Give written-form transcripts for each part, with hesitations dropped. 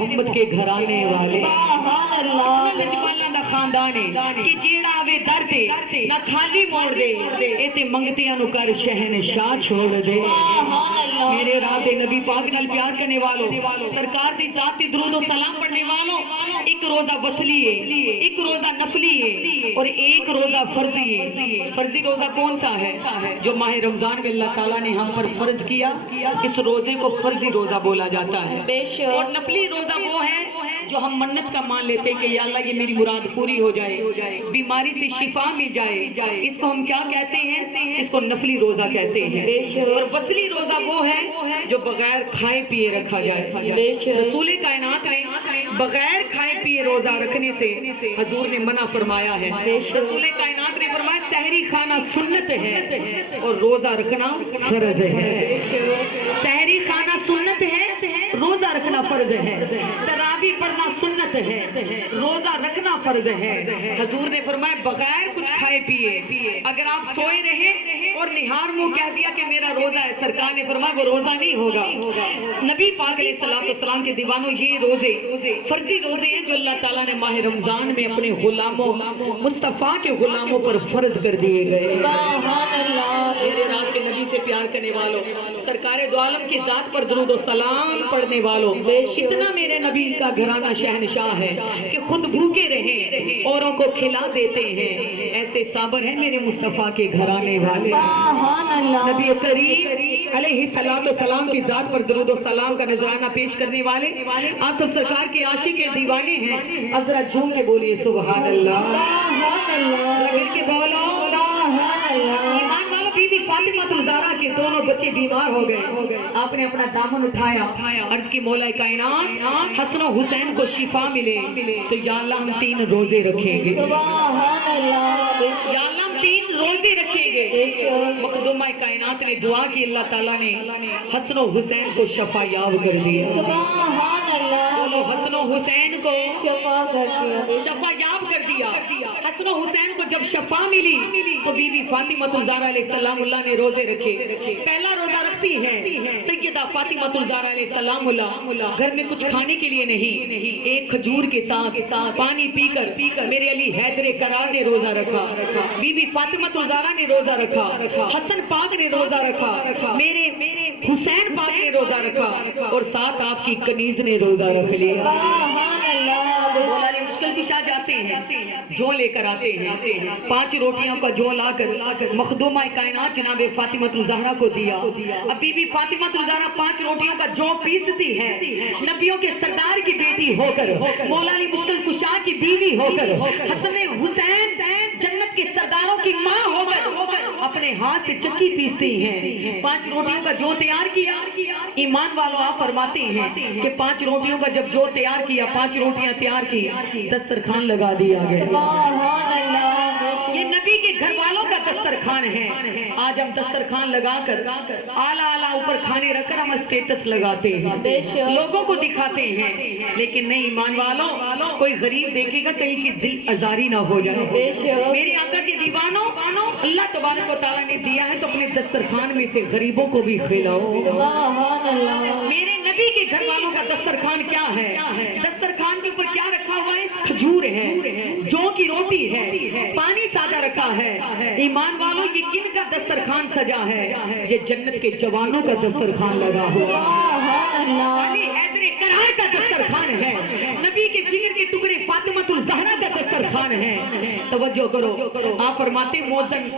محمد کے گھرانے والے خاندان کہ جیڑا وے در دے نہ خالی موڑ دے اے تے منگتیاں نو کر شہنشاہ چھوڑ دے میرے راہ نبی پاک نال پیار کرنے والوں سرکار دی ذات تے درود و سلام پڑھنے والوں ایک روزہ وصلی ہے ایک روزہ نفلی ہے اور ایک روزہ فرضی ہے فرضی روزہ کون سا ہے جو ماہ رمضان میں اللہ تعالیٰ نے ہم پر فرض کیا اس روزے کو فرضی روزہ بولا جاتا ہے اور نفلی روزہ وہ ہے جو ہم منت کا مان لیتے کہ یا اللہ یہ میری مراد پوری ہو جائے بیماری سے شفا مل جائے اس کو ہم کیا کہتے ہیں اس کو نفلی روزہ کہتے ہیں اور وصلی روزہ وہ ہے جو بغیر کھائے پیے رکھا جائے رسول کائنات نے بغیر کھائے پیے روزہ رکھنے سے حضور نے منع فرمایا ہے رسول کائنات نے فرمایا سحری کھانا سنت ہے اور روزہ رکھنا فرض ہے سحری کھانا سنت ہے روزہ رکھنا فرض ہے تراویح پڑھنا سنت ہے روزہ رکھنا فرض ہے حضور نے فرمایا بغیر کچھ کھائے پیے اگر آپ سوئے رہے اور نہار منہ کہہ دیا کہ میرا روزہ ہے سرکار نے فرمایا وہ روزہ نہیں ہوگا نبی پاک علیہ السلام کے دیوانوں یہ روزے فرضی روزے ہیں جو اللہ تعالیٰ نے ماہ رمضان میں اپنے غلاموں مصطفیٰ کے غلاموں پر فرض کر دیے گئے میرے رات کے نبی سے پیار کرنے والوں سرکار دو عالم کی ذات پر درود و سلام پڑھنے والوں اتنا میرے نبی کا گھرانہ شہنشاہ ہے کہ خود بھوکے رہیں اوروں کو کھلا دیتے ہیں ایسے صابر ہیں میرے مصطفیٰ کے گھرانے والے نبی کریم علیہ السلام کی ذات پر درود و سلام کا نذرانہ پیش کرنے والے آپ سب سرکار کے عاشق کے دیوانے ہیں اب ذرا جھوم کے بولیے سبحان اللہ مل کے بولو ایمان والو بی بی فاطمہ الزہرا کے دونوں بچے بیمار ہو گئے آپ نے اپنا دامن اٹھایا عرض کی مولا کائنات حسن و حسین کو شفا ملے تو یا اللہ ہم 3 روزے رکھیں گے یا اللہ ہم 3 روزے رکھیں گے مخدومہ کائنات نے دعا کی اللہ تعالیٰ نے حسن و حسین کو شفا یاب کر دیا سبحان اللہ حسن و حسین کو شفا یاب کر دیا حسن و حسین کو جب شفا ملی تو بی بی فاطمہ الزہرا علیہ السلام اللہ نے روزے رکھے پہلا روزہ رکھتی ہے سیدہ فاطمہ الزہرا علیہ السلام اللہ گھر میں کچھ کھانے کے لیے نہیں ایک کھجور کے ساتھ پانی پی کر میرے علی حیدر کرار نے روزہ رکھا بی بی فاطمہ الزہرا نے روزہ رکھا حسن پاک نے روزہ رکھا میرے حسین پاک نے روزہ رکھا اور ساتھ آپ کی کنیز نے روزہ رکھ لیا مولا علی مشکل کشا جاتے ہیں جو لے کر آتے ہیں 5 روٹیوں کا جو لا کر مخدومہ کائنات جناب فاطمہ الزہرا کو دیا اب بی بی فاطمہ الزہرا 5 روٹیوں کا جو پیستی ہے نبیوں کے سردار کی بیٹی ہو کر مولا علی مشکل کشا کی بیوی ہو کر حسن حسین جنت کے سرداروں کی ماں ہو کر اپنے ہاتھ سے چکی پیستی ہیں 5 روٹیوں کا جو تیار کیا ایمان والوں آپ فرماتے ہیں کہ 5 روٹیوں کا جب جو تیار کیا 5 روٹیاں تیار کی دسترخوان لگا دیا گیا یہ نبی کے گھر والوں کا دسترخوان ہے آج ہم دسترخوان لگا کر اعلیٰ اوپر کھانے رکھ کر ہم اسٹیٹس لگاتے ہیں لوگوں کو دکھاتے ہیں لیکن نہیں ایمان والوں کوئی غریب دیکھے گا کہیں کی دل ازاری نہ ہو جائے میرے آقا کے دیوانوں اللہ تبارک و تعالیٰ نے دیا ہے تو اپنے دسترخوان میں سے غریبوں کو بھی کھلاؤ میرے نبی کے گھر والوں کا دسترخوان کیا ہے دسترخوان کے اوپر کیا رکھا ہوا ہے کھجور ہے جو کی روٹی ہے پانی سادہ رکھا ہے ایمان والوں یہ کن کا دسترخوان سجا ہے یہ جنت کے جوانوں کا دسترخوان لگا ہوا علی حیدر کرار کا دسترخوان ہے نبی کے جگر کے ٹکڑے فاطمہ الزہرا کا دسترخوان ہے توجہ کرو آپ فرماتے موزن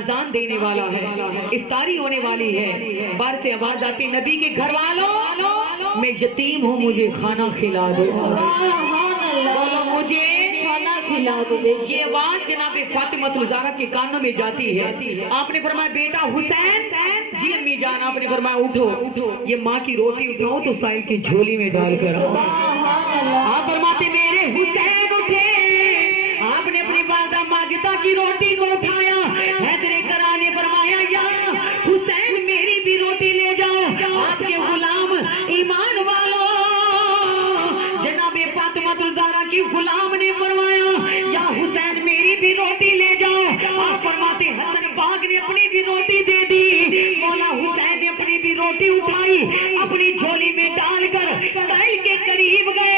اذان دینے والا ہے افطاری ہونے والی ہے باہر سے آواز آتی نبی کے گھر والوں میں یتیم ہوں مجھے کھانا کھلا دو مجھے یہ آواز جناب فاطمہ الزہرا کے کانوں میں جاتی ہے آپ نے فرمایا بیٹا حسین جی امی جان آپ نے فرمایا اٹھو یہ ماں کی روٹی اٹھاؤ تو سائل کی جھولی میں ڈال کر آپ فرماتے میرے حسین اٹھے آپ نے اپنی والدہ ماجدہ کی روٹی کو اٹھایا حیدر کرار نے فرمایا یا حسین میری بھی روٹی لے جاؤ آپ کے غلام ایمان والوں جناب فاطمہ الزہرا کی غلام نے فرمایا یا حسین میری بھی روٹی لے جاؤ آپ فرماتے حسن پاک نے اپنی بھی روٹی دے دی مولا حسین نے اپنی بھی روٹی اٹھائی اپنی جھولی میں ڈال کر سائل کے قریب گئے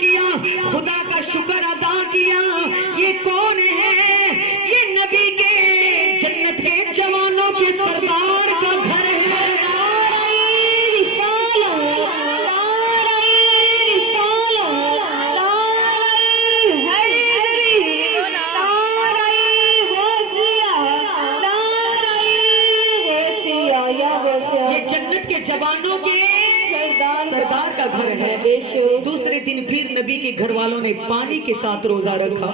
کیا، خدا کا شکر ادا کیا. یہ کون ہے؟ یہ نبی کے جنت کے جوانوں کے سردار کا گھر ہے. جوانوں کے سردار کا گھر ہے. دوسرے دن پھر نبی کے گھر والوں نے پانی کے ساتھ روزہ رکھا.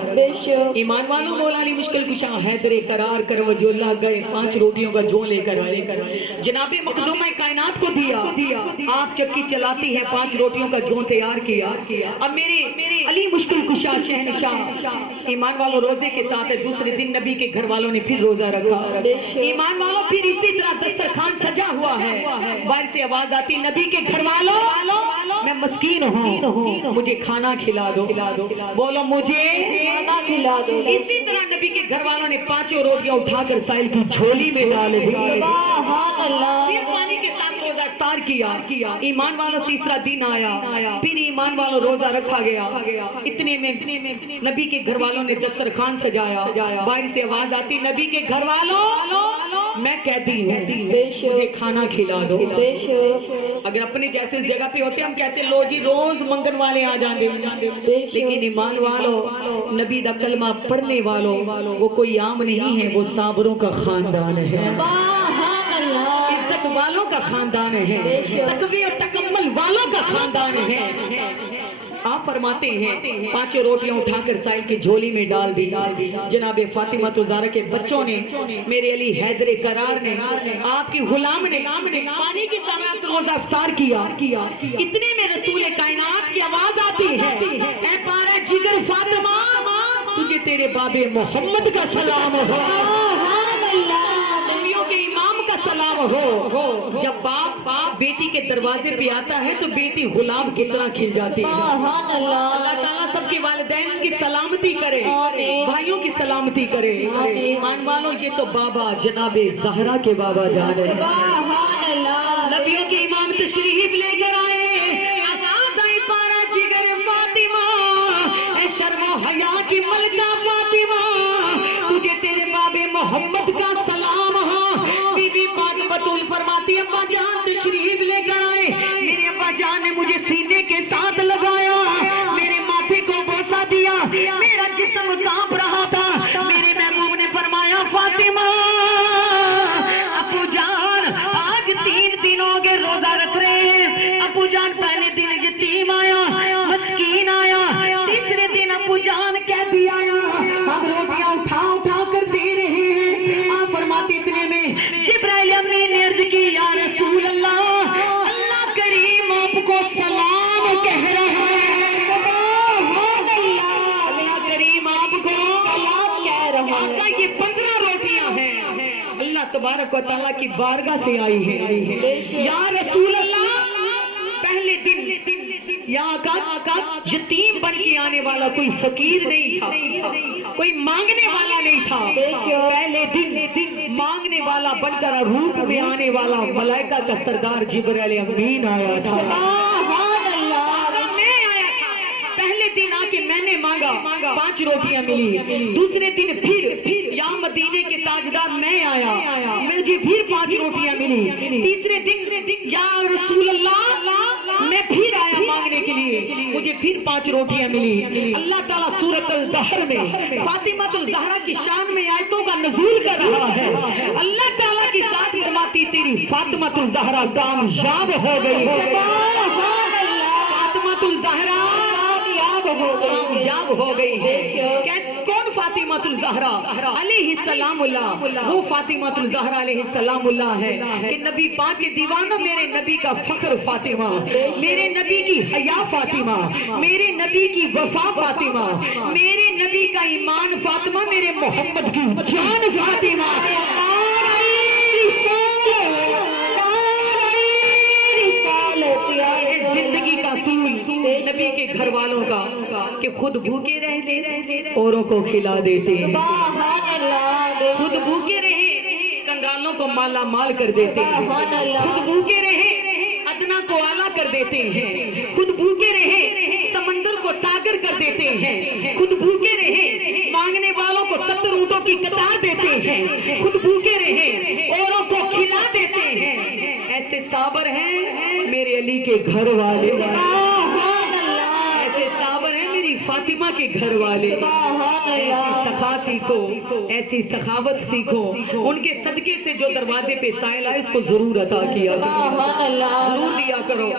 ایمان والوں، مولا علی مشکل کشا حیدر قرار کر وجہ اللہ گئے 5 روٹیوں کا جو لے کر آئے. جناب مخدومہ کائنات کو دیا. آپ چکی چلاتی ہے، 5 روٹیوں کا جو تیار کیا. اب میرے علی مشکل کشا شہنشاہ ایمان والوں روزے کے ساتھ ہے. دوسرے دن نبی کے گھر والوں نے پھر روزہ رکھا. ایمان والوں پھر اسی طرح دسترخوان سجا ہوا ہے. باہر سے آواز آتی، نبی کے گھر والوں میں مسکین ہوں، مجھے کھانا کھلا دو. بولو مجھے کھانا کھلا دو. اسی طرح نبی کے گھر والوں نے 5 روٹیاں اٹھا کر سائل کی جھولی میں ڈال دی. پھر پانی کے ساتھ روزہ افطار کیا. ایمان والوں تیسرا دن آیا، پھر ایمان والوں روزہ رکھا گیا. اتنے میں نبی کے گھر والوں نے دسترخوان سجایا. باہر سے آواز آتی، نبی کے گھر والوں میں قیدی ہوں، مجھے کھانا کھلا دو. اگر اپنے جیسے جگہ پہ ہوتے ہم کہتے لو جی روز منگن والے آ جاندے. لیکن ایمان والوں، نبی دا کلمہ پڑھنے والوں وہ کوئی عام نہیں ہے، وہ صابروں کا خاندان ہے، عزت والوں کا خاندان ہے، تقوی اور تکمل والوں کا خاندان ہے. آپ فرماتے ہیں 5 روٹیاں اٹھا کر سائل کی جھولی میں ڈال دی. جناب فاطمہ الزہرا کے بچوں نے، میرے علی حیدر قرار نے، آپ کی غلام نے پانی کی ساتھ روزہ افطار کیا. اتنے میں رسول کائنات کی آواز آتی ہے، اے پارا جگر فاطمہ، تجھے تیرے باب محمد کا سلام ہو، نبیوں کے امام کا سلام ہو. جب باپ بیٹی کے دروازے پہ آتا ہے تو بیٹی غلام کی طرح کھل جاتی ہے. اللہ تعالیٰ سب کے والدین کی سلامتی کرے، بھائیوں کی سلامتی کرے. ایمان والوں، یہ تو بابا جناب زہرا کے بابا جان ہے. نبیوں کے امام تشریف لے کر آئے. آواز آئی، پارا جگر فاطمہ، اے شرم و حیا کی ملکہ فاطمہ، تجھے تیرے باب محمد کا سلام ہو. بی بی پاک بطول فرماتی، ابا جان تشریف لے کر آئے. میرے ابا جان نے مجھے سینے کے ساتھ لگایا، میرے ماتھے کو بوسہ دیا، میرا جسم کانپ رہا تھا. میرے محبوب نے فرمایا، فاطمہ ابو جان آج 3 دن ہو گئے روزہ رکھ رہے ہیں. ابو جان پہلے دن یتیم آیا، مسکین آیا، تیسرے دن ابو جان قیدی آیا، ہم روٹیاں اٹھا کر دے رہے ہیں. آپ فرماتے اتنے میں جبرائیل امین نے عرض کی، یا رسول اللہ، اللہ کریم آپ کو سلام کہہ رہا ہے. اللہ کریم آپ کو سلام کہہ رہا ہے. آقا یہ 15 روٹیاں ہیں، اللہ تبارک و تعالیٰ کی بارگاہ سے آئی ہے. یا رسول اللہ، پہلے دن یا آقا یتیم بن کے آنے والا کوئی فقیر نہیں تھا، کوئی مانگنے والا نہیں تھا. پہلے دن مانگنے والا بن کر روپ میں آنے والا ملائکہ کا سردار جبرائیل امین آیا تھا. پہلے دن آ کے میں نے مانگا، 5 روٹیاں ملی. دوسرے دن پھر یا مدینے کے تاجدار میں آیا، مجھے پھر 5 روٹیاں ملی. تیسرے دن یا رسول اللہ میں پھر آیا مانگنے کے لیے، مجھے پھر 5 روٹیاں ملی. اللہ تعالیٰ سورۃ الدہر میں فاطمہ الزہرا کی شان میں آیتوں کا نزول کر رہا ہے. اللہ تعالیٰ کی ذات فرماتی، تیری فاطمہ الزہرا کامیاب ہو گئی. فاطمہ الزہرا کامیاب ہو گئی ہے. کون فاطمہ الزہرا؟ علیہ السلام اللہ. وہ فاطمہ الزہرا علیہ السلام اللہ ہے کہ نبی پاک کے دیوانوں، میرے نبی کا فخر فاطمہ، میرے نبی کی حیا فاطمہ، میرے نبی کی وفا فاطمہ، میرے نبی کا ایمان فاطمہ، میرے محمد کی جان فاطمہ. زندگی کا اصول نبی کے گھر والوں کا کہ خود بھوکے رہتے اوروں کو کھلا دیتے ہیں، خود بھوکے رہے کنگالوں کو مالا مال کر دیتے ہیں، خود بھوکے رہے ادنا کو اعلیٰ کر دیتے ہیں، خود بھوکے رہے سمندر کو ساگر کر دیتے ہیں، خود بھوکے رہے مانگنے والوں کو 70 اونٹوں کی قطار دیتے ہیں، خود بھوکے رہے اوروں کو کھلا دیتے ہیں، ایسے صابر ہیں میرے علی کے گھر والے، ایسے صابر ہیں میری فاطمہ کے گھر والے۔ ایسی سخا سیکھو، ایسی سخاوت سیکھو، ان کے صدقے سے جو دروازے پہ سائل آئے اس کو ضرور عطا کیا کرو، ضرور دیا کرو۔